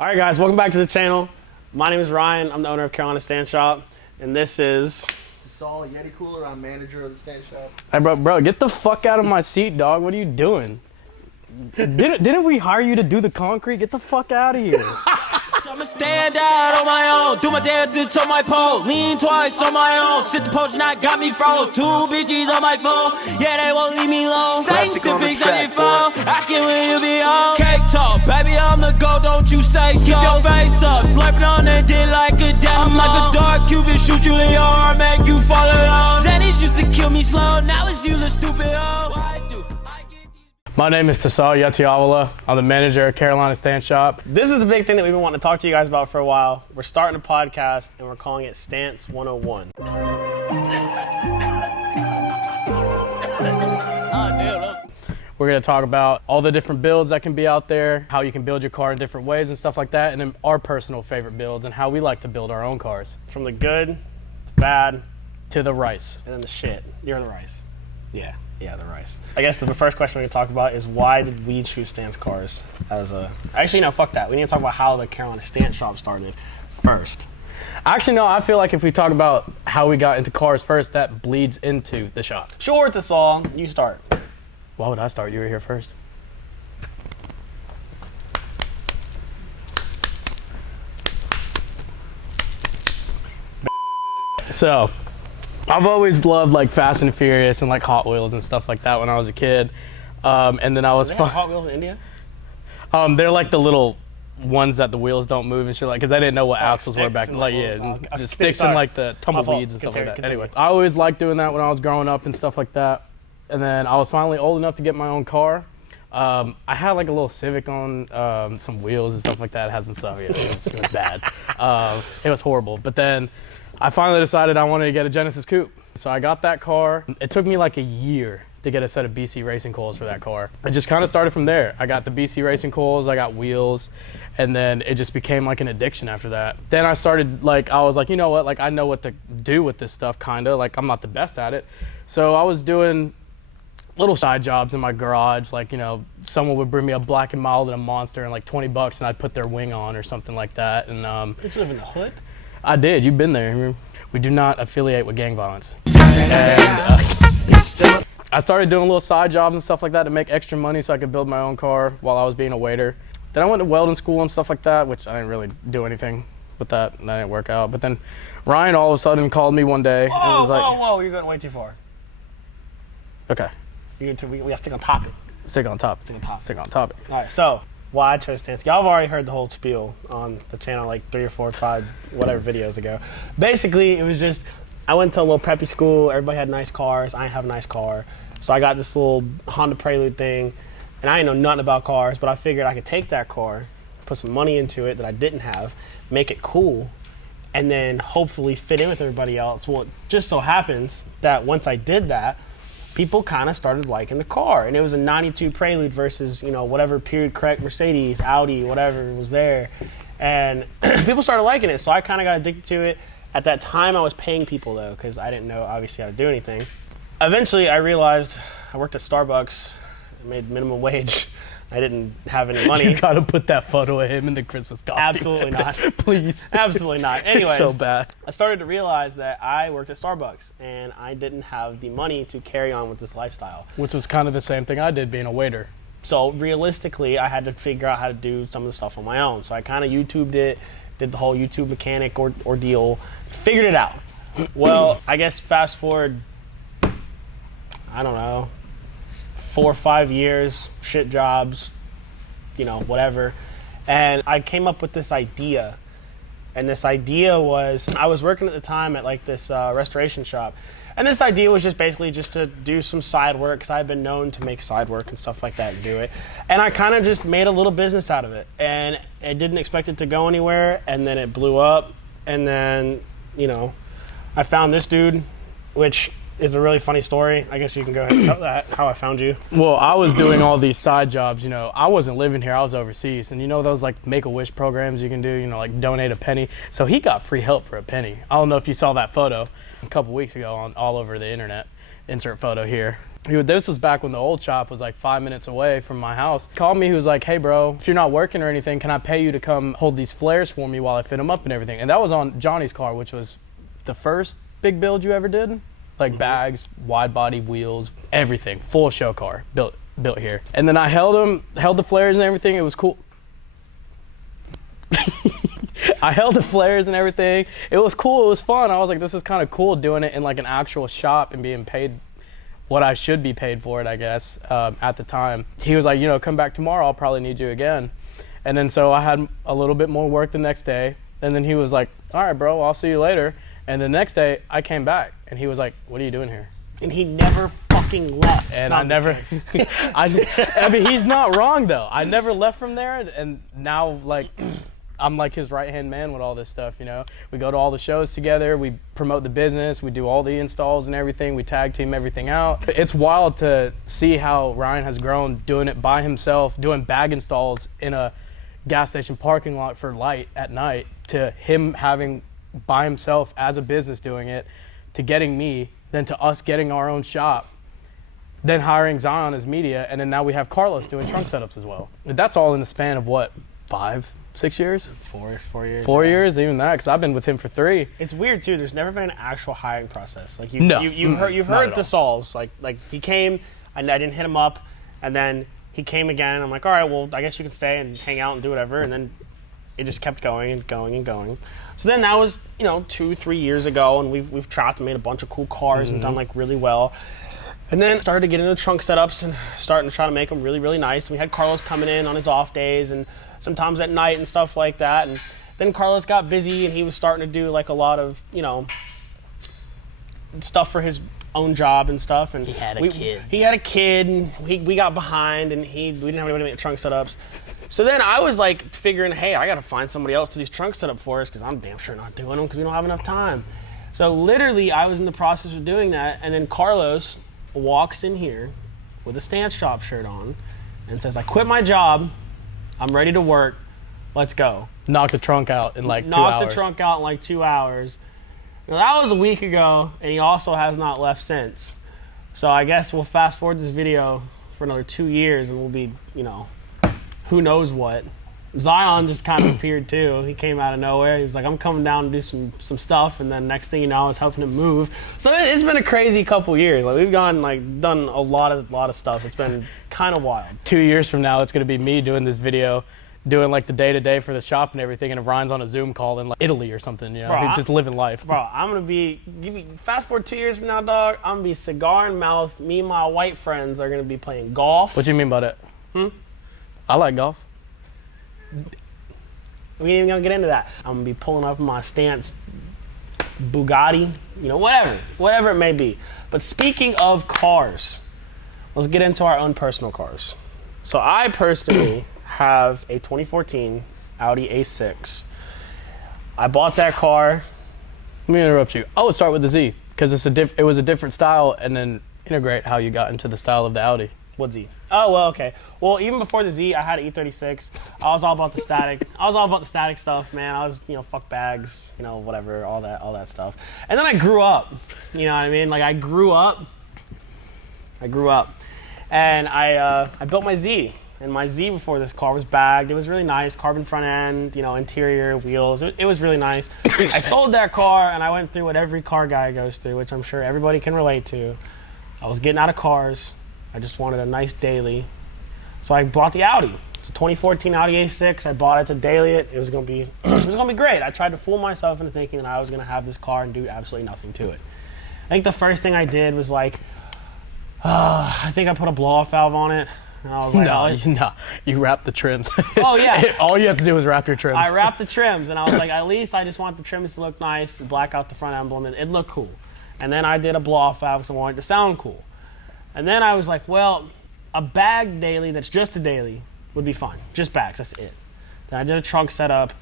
All right, guys, welcome back to the channel. My name is Ryan. I'm the owner of Carolina Stand Shop, and this is Saul Yeti Cooler. I'm manager of the stand shop. Hey, bro, get the fuck out of my seat, dog. What are you doing? Didn't we hire you to do the concrete? Get the fuck out of here. I'ma stand out on my own, do my dance until my pole, lean twice on my own, sit the potion, I got me froze, 2 bitches on my phone, yeah, they won't leave me alone, say the pics on your phone, asking when you be on, cake talk, baby, I'm the GOAT, don't you say so, keep your face up, slurping on that dick like a demo, I'm like a dark Cupid, shoot you in your arm, make you fall alone, Zenny's used to kill me slow, now it's you the stupid hoe, My name is Tasal Yetiawala. I'm the manager at Carolina Stand Shop. This is the big thing that we've been wanting to talk to you guys about for a while. We're starting a podcast, and we're calling it Stance 101. We're going to talk about all the different builds that can be out there, how you can build your car in different ways and stuff like that, and then our personal favorite builds and how we like to build our own cars. From the good, the bad, to the rice. and then the shit. You're in the rice. Yeah, the rice. I guess the first question we're going to talk about is why did we choose Stance cars as a... Actually, no, fuck that. We need to talk about how the Carolina Stand Shop started first. Actually, no, I feel like if we talk about how we got into cars first, that bleeds into the shop. Sure, Tasal, you start. Why would I start? You were here first. So, I've always loved like Fast and Furious and like Hot Wheels and stuff like that when I was a kid. And then I was Do they have Hot Wheels in India? they're like the little ones that the wheels don't move and shit, like, because I didn't know what axles were back then. Like, just sticks and like the tumbleweeds and stuff like that. Continue. Anyway, I always liked doing that when I was growing up and stuff like that. And then I was finally old enough to get my own car. I had like a little Civic on some wheels and stuff like that. It had some stuff. Yeah, it was bad. It was horrible. But then I finally decided I wanted to get a Genesis Coupe. So I got that car. It took me like a year to get a set of BC Racing coils for that car. It just kind of started from there. I got the BC Racing coils, I got wheels, and then it just became like an addiction after that. Then I started like, I was like, you know what, like I know what to do with this stuff kinda, like I'm not the best at it. So I was doing little side jobs in my garage, like, you know, someone would bring me a Black and Mild and a Monster and like $20 and I'd put their wing on or something like that. And Did you live in the hood? I did, you've been there. We do not affiliate with gang violence. I started doing little side jobs and stuff like that to make extra money so I could build my own car while I was being a waiter. Then I went to welding school and stuff like that, which I didn't really do anything with that, and that didn't work out. But then Ryan all of a sudden called me one day and was like, Whoa, you're going way too far. okay, We gotta stick on topic. stick on topic. Stick on topic. All right, so why I chose Stance. Y'all have already heard the whole spiel on the channel like 3 or 4 or 5 whatever videos ago. Basically, it was just, I went to a little preppy school. Everybody had nice cars. I didn't have a nice car. So I got this little Honda Prelude thing, and I didn't know nothing about cars, but I figured I could take that car, put some money into it that I didn't have, make it cool, and then hopefully fit in with everybody else. Well, it just so happens that once I did that, people kind of started liking the car. And it was a 92 Prelude versus, you know, whatever period correct Mercedes, Audi, whatever was there. And people started liking it, so I kind of got addicted to it. At that time, I was paying people, though, because I didn't know, obviously, how to do anything. Eventually, I realized I worked at Starbucks. I made minimum wage. I didn't have any money. You gotta put that photo of him in the Christmas costume. Absolutely not. Please. Absolutely not. Anyways, It's so bad. I started to realize that I worked at Starbucks, and I didn't have the money to carry on with this lifestyle. Which was kind of the same thing I did being a waiter. So realistically, I had to figure out how to do some of the stuff on my own. So I kind of YouTubed it, did the whole YouTube mechanic ordeal, figured it out. Well, I guess fast forward, I don't know, 4 or 5 years, shit jobs, you know, whatever. And I came up with this idea. And this idea was, I was working at the time at like this restoration shop. And this idea was just basically just to do some side work, because I've been known to make side work and stuff like that and do it. And I kind of just made a little business out of it. And I didn't expect it to go anywhere. And then it blew up. And then, you know, I found this dude, which is a really funny story. I guess you can go ahead and tell that, how I found you. Well, I was doing all these side jobs, you know. I wasn't living here, I was overseas. And you know those like Make-A-Wish programs you can do, you know, like donate a penny. So he got free help for a penny. I don't know if you saw that photo a couple weeks ago on all over the internet. insert photo here. This was back when the old shop was like 5 minutes away from my house. Called me, he was like, hey bro, if you're not working or anything, can I pay you to come hold these flares for me while I fit them up and everything? And that was on Johnny's car, which was the first big build you ever did? Like bags, wide body wheels, everything, full show car built here. And then I held the flares and everything. It was cool. I held the flares and everything. It was cool. It was fun. I was like, this is kind of cool doing it in like an actual shop and being paid what I should be paid for it, I guess, at the time. He was like, you know, come back tomorrow. I'll probably need you again. And then so I had a little bit more work the next day. And then he was like, all right, bro, I'll see you later. And the next day I came back and he was like, what are you doing here? And he never fucking left. And No, I I'm never, I mean, he's not wrong though. I never left from there. And now like, I'm like his right-hand man with all this stuff, you know? We go to all the shows together, we promote the business, we do all the installs and everything, we tag team everything out. It's wild to see how Ryan has grown doing it by himself, doing bag installs in a gas station parking lot for light at night, to him having by himself as a business doing it, to getting me, then to us getting our own shop, then hiring Zion as media, and then now we have Carlos doing trunk setups as well. That's all in the span of what, 5, 6 years? 4 years. 4 years, even that, because I've been with him for 3. It's weird too. There's never been an actual hiring process. Like No. you've Not heard at the Sauls. Like he came, and I didn't hit him up, and then he came again. And I'm like, all right, well, I guess you can stay and hang out and do whatever. And then it just kept going and going and going. So then that was 2-3 years ago, and we've trapped and made a bunch of cool cars and done like really well. And then started to get into trunk setups and starting to try to make them really, really nice. And we had Carlos coming in on his off days and sometimes at night and stuff like that. And then Carlos got busy and he was starting to do like a lot of, stuff for his own job and stuff. And He had a kid. He had a kid, and we got behind, and we didn't have anybody to make the trunk setups. So then I was like figuring, hey, I got to find somebody else to do these trunk setup for us because I'm damn sure not doing them because we don't have enough time. So literally I was in the process of doing that, and then Carlos walks in here with a Stance Shop shirt on and says, I quit my job, I'm ready to work, let's go. Knocked the trunk out in like 2 hours. Knocked the trunk out in like 2 hours. Now that was a week ago, and he also has not left since. So I guess we'll fast forward this video for another 2 years, and we'll be, who knows what. Zion just kind of appeared too. He came out of nowhere. He was like, I'm coming down to do some stuff, and then next thing you know, I was helping him move. So it's been a crazy couple years. Like we've done a lot of stuff. It's been kind of wild. 2 years from now, it's gonna be me doing this video, doing like the day-to-day for the shop and everything, and if Ryan's on a Zoom call in like Italy or something, Bro, he's just living life. Bro, I'm gonna be, fast forward 2 years from now, dog, I'm gonna be cigar in mouth. Me and my white friends are gonna be playing golf. What do you mean by that? I like golf. We ain't even gonna get into that. I'm gonna be pulling up my Stance Bugatti, whatever it may be. But speaking of cars, let's get into our own personal cars. So I personally have a 2014 Audi A6. I bought that car. Let me interrupt you. I would start with the Z because it was a different style, and then integrate how you got into the style of the Audi. What Z? Oh, well, okay. Well, even before the Z, I had an E36. I was all about the static. I was all about the static stuff, man. I was, fuck bags, whatever, all that stuff. And then I grew up. You know what I mean? Like I grew up, and I built my Z. And my Z before this car was bagged. It was really nice, carbon front end, interior, wheels. It was really nice. I sold that car, and I went through what every car guy goes through, which I'm sure everybody can relate to. I was getting out of cars. I just wanted a nice daily. So I bought the Audi. It's a 2014 Audi A6. I bought it to daily it. It was gonna be great. I tried to fool myself into thinking that I was gonna have this car and do absolutely nothing to it. I think the first thing I did was I think I put a blow-off valve on it. And I was like, No, you wrap the trims. Oh yeah. All you have to do is wrap your trims. I wrapped the trims, and I was like, at least I just want the trims to look nice, black out the front emblem, and it looked cool. And then I did a blow-off valve because I wanted it to sound cool. And then I was like, well, a bag daily that's just a daily would be fine. Just bags, that's it. Then I did a trunk setup,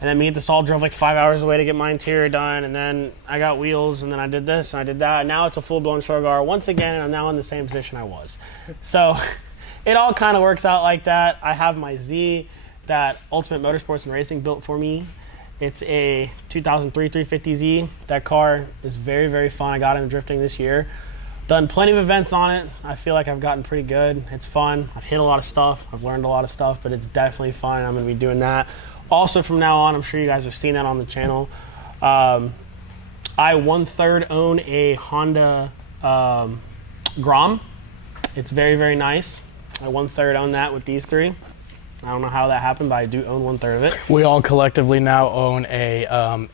and then me and the Saul drove like 5 hours away to get my interior done, and then I got wheels, and then I did this, and I did that, and now it's a full-blown Shogar once again, and I'm now in the same position I was. So it all kind of works out like that. I have my Z that Ultimate Motorsports and Racing built for me. It's a 2003 350Z. That car is very, very fun. I got into drifting this year. Done plenty of events on it. I feel like I've gotten pretty good. It's fun. I've hit a lot of stuff. I've learned a lot of stuff, but it's definitely fun. I'm going to be doing that. Also, from now on, I'm sure you guys have seen that on the channel. I 1/3 own a Honda Grom. It's very, very nice. I 1/3 own that with these three. I don't know how that happened, but I do own 1/3 of it. We all collectively now own a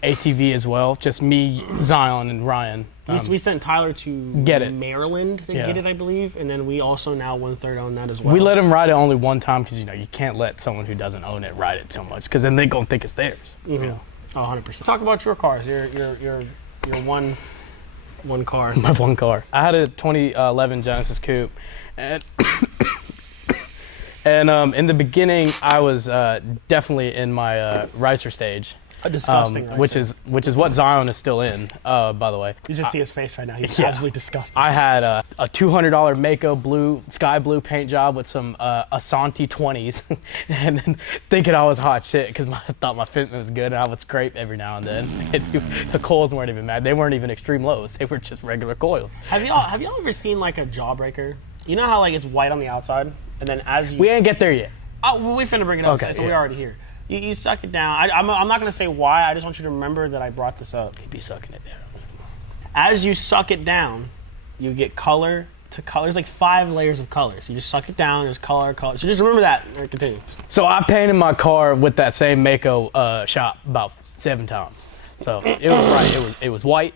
ATV as well. Just me, Zion, and Ryan. We sent Tyler to get it. Maryland to Yeah. get it, I believe, and then we also now 1/3 own that as well. We let him ride it only one time because you can't let someone who doesn't own it ride it so much because then they gonna think it's theirs. You know? Oh, 100%. Talk about your cars. Your one car. My one car. I had a 2011 Genesis Coupe, and in the beginning I was definitely in my ricer stage. A disgusting ricer. which is what Zion is still in, by the way. You should see his face right now. He's Yeah. absolutely disgusting. I had a $200 Mako sky blue paint job with some Asante 20s, and then thinking I was hot shit because I thought my fitment was good, and I would scrape every now and then. And the coils weren't even mad. They weren't even extreme lows. They were just regular coils. Have y'all ever seen like a jawbreaker? You know how like it's white on the outside, and then as you We ain't get there yet. oh, well, we finna bring it up. Okay, So yeah. we're already here. You suck it down. I'm not gonna say why. I just want you to remember that I brought this up. He'd be sucking it down. As you suck it down, you get color to color. There's like 5 layers of colors. You just suck it down. There's color. So just remember that. And continue. So I painted my car with that same Mako shop about 7 times. So it was right. It was white,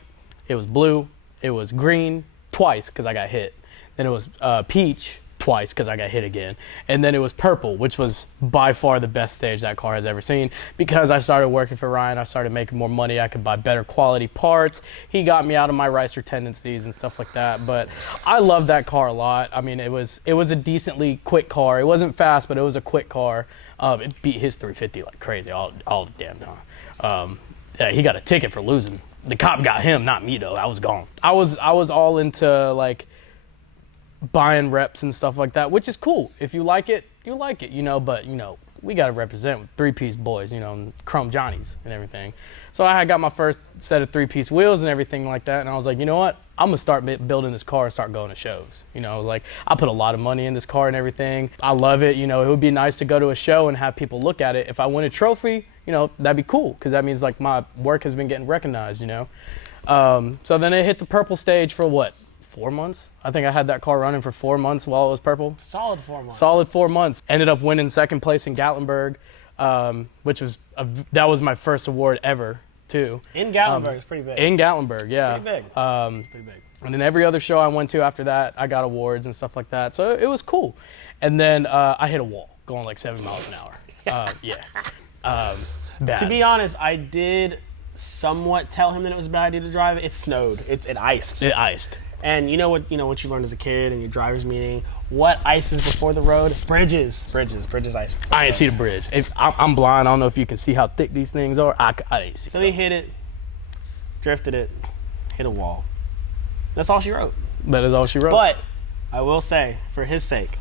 it was blue, it was green twice because I got hit. Then it was peach twice because I got hit again. And then it was purple, which was by far the best stage that car has ever seen because I started working for Ryan. I started making more money. I could buy better quality parts. He got me out of my ricer tendencies and stuff like that. But I loved that car a lot. I mean, it was a decently quick car. It wasn't fast, but it was a quick car. It beat his 350 like crazy all the damn time. Yeah, he got a ticket for losing. The cop got him, not me though. I was gone. I was all into like buying reps and stuff like that, which is cool. If you like it, you like it, but we got to represent with 3-piece boys, and Chrome Johnnies and everything. So I had got my first set of 3-piece wheels and everything like that, and I was like, you know what? I'm gonna start building this car and start going to shows. I was like, I put a lot of money in this car and everything. I love it. It would be nice to go to a show and have people look at it. If I win a trophy, that'd be cool because that means like my work has been getting recognized. So then it hit the purple stage for what? 4 months. I think I had that car running for 4 months while it was purple. Solid 4 months. Solid 4 months. Ended up winning second place in Gatlinburg, which was that was my first award ever too. In Gatlinburg, it's pretty big. In Gatlinburg, yeah. Pretty big. Pretty big. And then every other show I went to after that, I got awards and stuff like that. So it was cool. And then I hit a wall going like 7 miles an hour. Bad. To be honest, I did somewhat tell him that it was a bad idea to drive it. It snowed. It iced. It iced. And you know what you learned as a kid in your driver's meeting? What ices before the road? Bridges ice. I didn't see the bridge. I'm blind. I don't know if you can see how thick these things are. I didn't see. So he hit it, drifted it, hit a wall. That's all she wrote. That is all she wrote. But I will say, for his sake,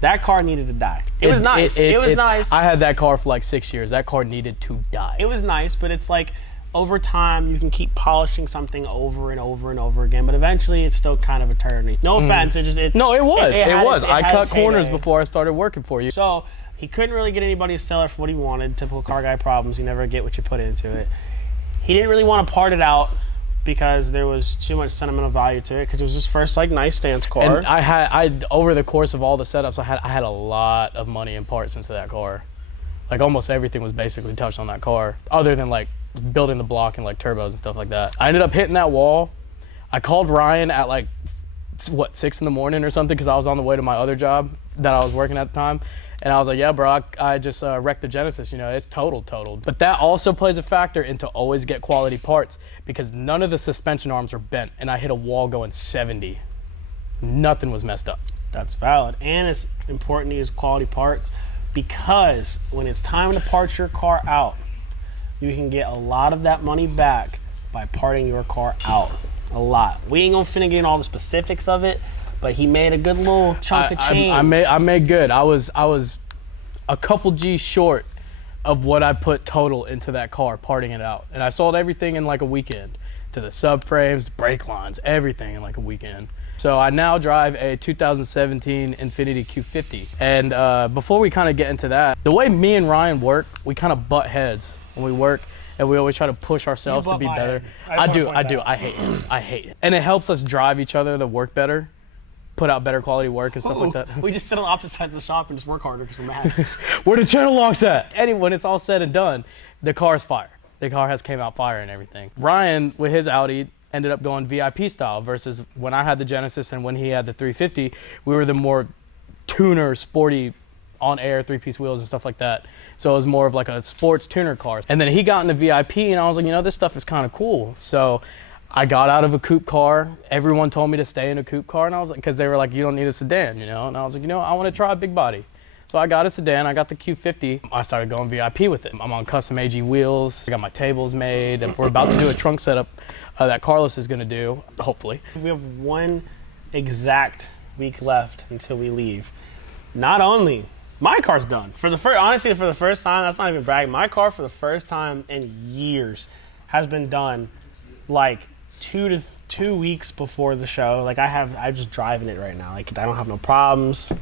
that car needed to die. It was nice. It was nice. I had that car for like 6 years. That car needed to die. It was nice, but it's like over time you can keep polishing something over and over and over again, but eventually it's still kind of a turn. No offense, it was. No, it was. I cut corners heyday. before I started working for you. So he couldn't really get anybody to sell it for what he wanted. Typical car guy problems. You never get what you put into it. He didn't really want to part it out because there was too much sentimental value to it because it was his first like nice stance car. And I over the course of all the setups, I had a lot of money and parts into that car. Like almost everything was basically touched on that car, other than like building the block and like turbos and stuff like that. I ended up hitting that wall. I called Ryan at like 6 in the morning or something because I was on the way to my other job that I was working at the time. And I was like, yeah, bro, I just wrecked the Genesis. It's totaled. But that also plays a factor into always get quality parts because none of the suspension arms were bent. And I hit a wall going 70. Nothing was messed up. That's valid. And it's important to use quality parts because when it's time to part your car out, you can get a lot of that money back by parting your car out. A lot. We ain't gonna finna get in all the specifics of it, but he made a good little chunk of change. I made good. I was a couple G's short of what I put total into that car, parting it out. And I sold everything in like a weekend. To the subframes, brake lines, everything in like a weekend. So I now drive a 2017 Infiniti Q50. And before we kind of get into that, the way me and Ryan work, we kind of butt heads when we work, and we always try to push ourselves to butt be my better. head. I I do. hate it. I hate it. And it helps us drive each other to work better, put out better quality work and stuff like that. We just sit on opposite sides of the shop and just work harder because we're mad. Where the channel locks at? And when it's all said and done, the car's fire. The car has came out fire and everything. Ryan, with his Audi, ended up going VIP style versus when I had the Genesis and when he had the 350, we were the more tuner, sporty, on-air 3-piece wheels and stuff like that. So it was more of like a sports tuner car. And then he got into VIP and I was like, you know, this stuff is kind of cool. So I got out of a coupe car. Everyone told me to stay in a coupe car, and I was like, because they were like, you don't need a sedan, you know? And I was like, you know, I want to try a big body. So I got a sedan, I got the Q50. I started going VIP with it. I'm on custom AG wheels. I got my tables made, and we're about to do a trunk setup that Carlos is gonna do, hopefully. We have one exact week left until we leave. Not only, my car's done. Honestly, for the first time, that's not even bragging, my car for the first time in years has been done like 2 weeks before the show. Like I'm just driving it right now. Like I don't have no problems.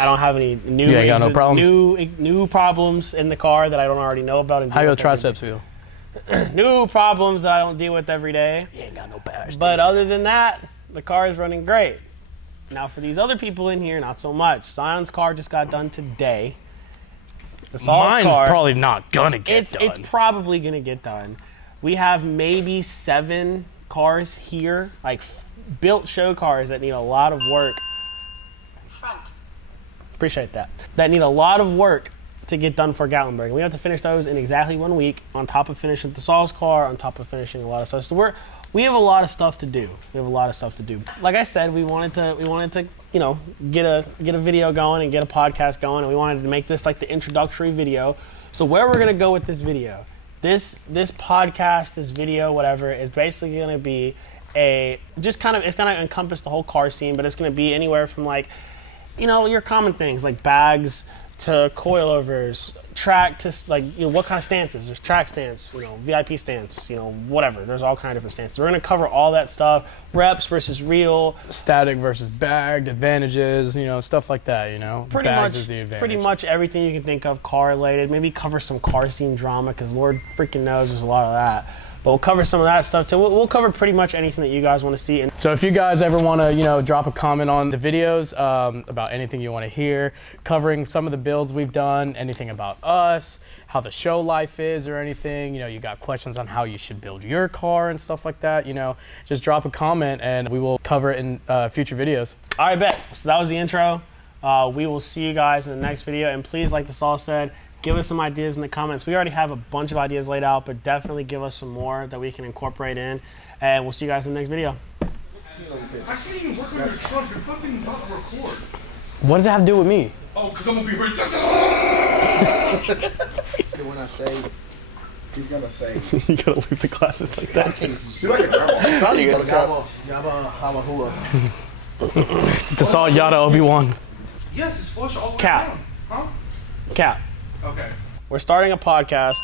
I don't have any new You ain't got no problems? new problems in the car that I don't already know about. And How your triceps feel? new problems that I don't deal with every day. You ain't got no bash. But other than that, the car is running great. Now for these other people in here, not so much. Zion's car just got done today. The Saul's Mine's car, probably not gonna get done. It's probably gonna get done. We have maybe 7 cars here, like built show cars that need a lot of work. Appreciate that. That need a lot of work to get done for Gatlinburg. And we have to finish those in exactly 1 week, on top of finishing the Saul's car, on top of finishing a lot of stuff. So we have a lot of stuff to do. Like I said, we wanted to, you know, get a video going and get a podcast going, and we wanted to make this like the introductory video. So where we're gonna go with this video, this podcast, this video, whatever, is basically gonna be it's gonna encompass the whole car scene, but it's gonna be anywhere from like, you know, your common things like bags to coilovers, track to like, you know, what kind of stances. There's track stance, you know, VIP stance, you know, whatever. There's all kind of different stances. We're gonna cover all that stuff. Reps versus real. Static versus bagged, advantages, you know, stuff like that, you know. Bags is the advantage. Pretty much everything you can think of car related. Maybe cover some car scene drama, because Lord freaking knows there's a lot of that. But we'll cover some of that stuff too. We'll cover pretty much anything that you guys want to see. So if you guys ever want to, you know, drop a comment on the videos about anything you want to hear, covering some of the builds we've done, anything about us, how the show life is or anything, you know, you got questions on how you should build your car and stuff like that, you know, just drop a comment and we will cover it in future videos. All right, bet. So that was the intro. We will see you guys in the next video. And please, like the Saul said, give us some ideas in the comments. We already have a bunch of ideas laid out, but definitely give us some more that we can incorporate in. And we'll see you guys in the next video. I can't even work on your trunk. You're fucking not record. What does that have to do with me? Oh, because I'm going to be right there. When I say, he's gonna say. You gotta leave the glasses like that. You like a grandma. Yabba hua. To Saul Yada Obi-Wan. Yes, it's flush all the way Cap. down. Huh? Cap, Okay. we're starting a podcast.